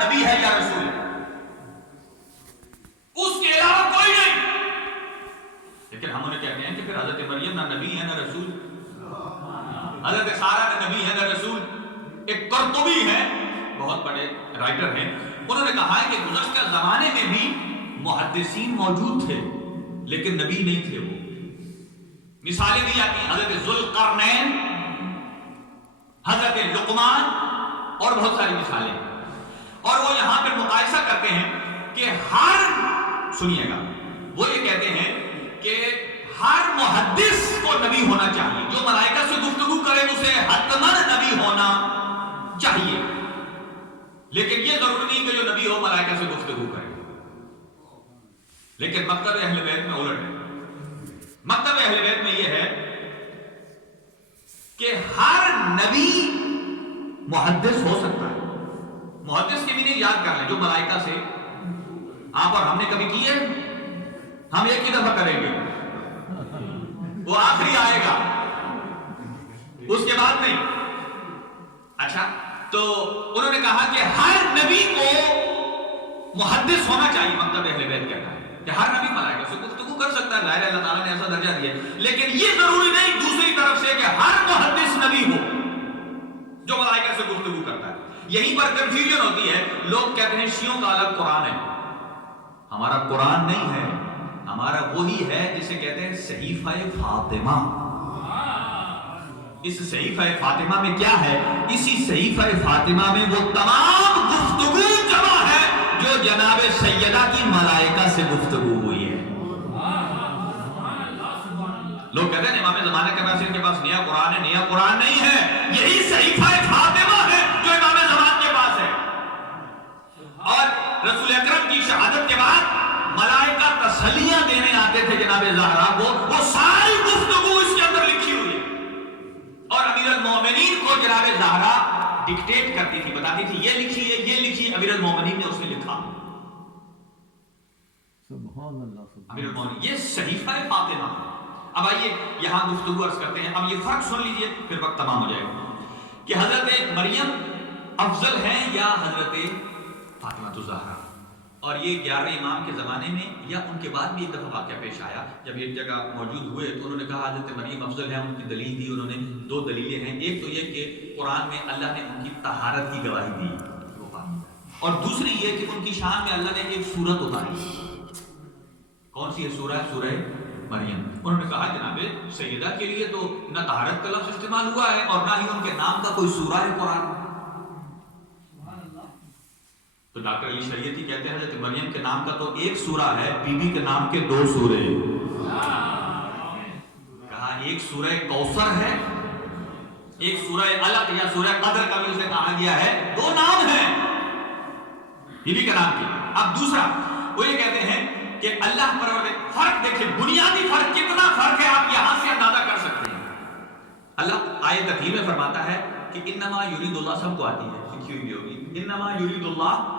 نبی ہے یا رسول ہے، اس کے علاوہ کوئی نہیں. لیکن ہم انہیں کہتے ہیں کہ پھر حضرت مریم نہ نبی ہے نہ رسول، حضرت سارہ نہ نبی ہے نہ رسول. ایک قرطبی ہے، بہت بڑے رائٹر ہیں، انہوں نے کہا ہے کہ گزشتہ زمانے میں بھی محدثین موجود تھے لیکن نبی نہیں تھے. وہ مثالیں دی جاتی ہیں، حضرت ذوالقرنین، حضرت لقمان اور بہت ساری مثالیں. اور وہ یہاں پہ مقایسہ کرتے ہیں کہ سنیے گا، وہ یہ کہتے ہیں کہ ہر محدث کو نبی ہونا چاہیے، جو ملائکہ سے گفتگو کرے اسے حتماً نبی ہونا چاہیے، لیکن یہ ضروری نہیں کہ جو نبی ہو ملائکہ سے گفتگو کرے. لیکن مکتب اہل بیت میں الٹ ہے. مکتب اہل بیت میں یہ ہے کہ ہر نبی محدث ہو سکتا ہے. محدث کی میننگ یاد کر لیں، جو ملائکہ سے آپ اور ہم نے کبھی کیے، ہم ایک ہی دفعہ کریں گے، وہ آخری آئے گا، اس کے بعد نہیں. اچھا، تو انہوں نے کہا کہ ہر نبی کو محدث ہونا چاہیے. مکتب اہل بیت کہتا ہے کہ ہر نبی ملائکہ سے گفتگو کر سکتا ہے، ظاہر اللہ تعالیٰ نے ایسا درجہ دیا، لیکن یہ ضروری نہیں دوسری طرف سے کہ ہر محدث نبی ہو جو ملائکہ سے گفتگو کرتا ہے. یہیں پر کنفیوژن ہوتی ہے. لوگ کہتے ہیں شیعوں کا الگ قرآن ہے، ہمارا قرآن نہیں ہے، ہمارا وہی ہے جسے کہتے ہیں صحیفہ فاطمہ. اس صحیفہ فاطمہ میں کیا ہے؟ اسی صحیفہ فاطمہ میں وہ تمام گفتگو جمع ہے جو جناب سیدہ کی ملائکہ سے گفتگو ہوئی ہے. لوگ کہتے ہیں امام زمانہ کے پاس ان کے پاس نیا قرآن ہے، نیا قرآن نہیں ہے، یہی صحیفہ فاطمہ ہے جو امام زمان کے پاس ہے. اور رسول اکرم کی شہادت کے بعد ملائکہ تسلیاں دینے آتے تھے جناب زہرا کو، وہ ساری گفتگو اس کے اندر لکھی ہوئی ہے. اور امیر المومنین کو جناب زہرا ڈکٹیٹ کرتی تھی، بتاتی تھی یہ لکھیے یہ لکھیے. امیر المومنین نے اسے لکھا. سبحان اللہ. امیر المومنین، یہ صحیفہ فاطمہ. اب آئیے یہاں گفتگو عرض کرتے ہیں. اب یہ فرق سن لیجئے پھر وقت تمام ہو جائے گا کہ حضرت مریم افضل ہیں یا حضرت فاطمہ الزہرا. اور یہ 11 امام کے زمانے میں یا ان کے بعد بھی ایک دفعہ واقعہ پیش آیا. جب ایک جگہ موجود ہوئے تو انہوں نے کہا حضرت مریم افضل ہے. ان کی دلیل دی، انہوں نے 2 دلیلیں ہیں. ایک تو یہ کہ قرآن میں اللہ نے ان کی طہارت کی گواہی دی، اور دوسری یہ کہ ان کی شان میں اللہ نے ایک سورت اتاری. کون سی ہے سورہ؟ سورہ مریم. انہوں نے کہا جناب سیدہ کے لیے تو نہ طہارت کا لفظ استعمال ہوا ہے اور نہ ہی ان کے نام کا کوئی سورہ ہے قرآن. تو ڈاکٹر علی شریعتی کہتے ہیں حضرت مریم کے نام کا تو ایک سورہ ہے، بی بی کے نام کے 2 سورے. کہا ایک سورہ کوثر ہے، ایک سورہ علق یا سورہ قدر کا بھی اسے کہا گیا ہے. 2 نام ہیں بی بی کے نام کے. اب دوسرا وہ یہ کہتے ہیں کہ اللہ پر فرق دیکھیں، بنیادی فرق کتنا فرق ہے آپ یہاں سے اندازہ کر سکتے ہیں. اللہ آیت تکریم میں فرماتا ہے کہ انما یرید اللہ، سب کو آتی ہے، لکھی ہوئی ہوگی، انما یرید اللہ.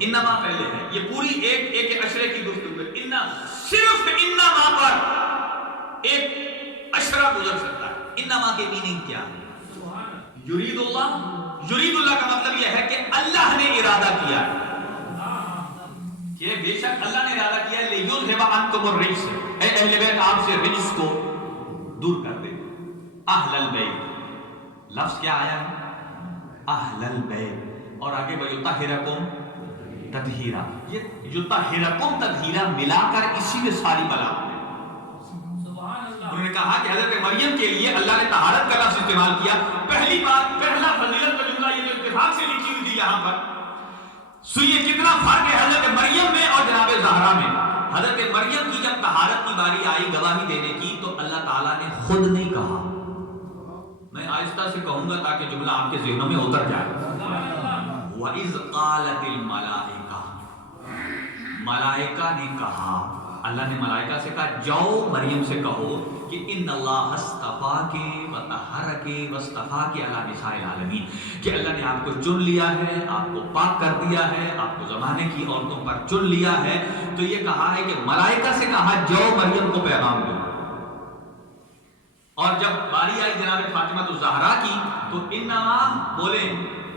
انما پہلے ہے، یہ پوری ایک اشرے کی گفتگو ہے. صرف انما پر ایک اشرہ گزر سکتا ہے. انما کے میننگ کیا ہے؟ یرید اللہ. یرید اللہ کا مطلب یہ ہے کہ اللہ نے ارادہ کیا ہے، کہ بے شک اللہ نے ارادہ کیا ہے لیذھب عنکم الرجس، اے اہل بیت آپ سے رجس کو دور کر دے. اہل البیت لفظ کیا آیا ہے؟ اہل البیت. اور آگے ویطہرکم تطہیرا. یہ یطہرکم تطہیرا ملا کر اسی میں ساری بلا ہے. انہوں نے کہا کہ حضرت مریم کے لیے اللہ نے طہارت کا لفظ استعمال کیا. پہلی بات، پہلا فضیلت کا جملہ یہ جو اتفاق سے لکھی ہوئی تھی یہاں پر. سوئیے کتنا فرق ہے حضرت مریم میں اور جناب زہرا میں. حضرت مریم کی جب طہارت کی باری آئی گواہی دینے کی تو اللہ تعالیٰ نے خود نہیں کہا. میں آہستہ سے کہوں گا تاکہ جملہ آپ کے ذہنوں میں اتر جائے. وَإِذْ قَالَتِ الْمَلَائِكَةُ، ملائکہ نے کہا، اللہ نے ملائکہ سے کہا جاؤ مریم سے کہو کہ ان اللہ اصطفاک وطہرک واصطفاک علی نساء العالمین، کہ اللہ نے آپ کو چن لیا ہے، آپ کو پاک کر دیا ہے، آپ کو زمانے کی عورتوں پر چن لیا ہے. تو یہ کہا ہے کہ ملائکہ سے کہا جاؤ مریم کو پیغام دو. اور جب باری آئی جناب فاطمہ الزہرا کی تو انما بولے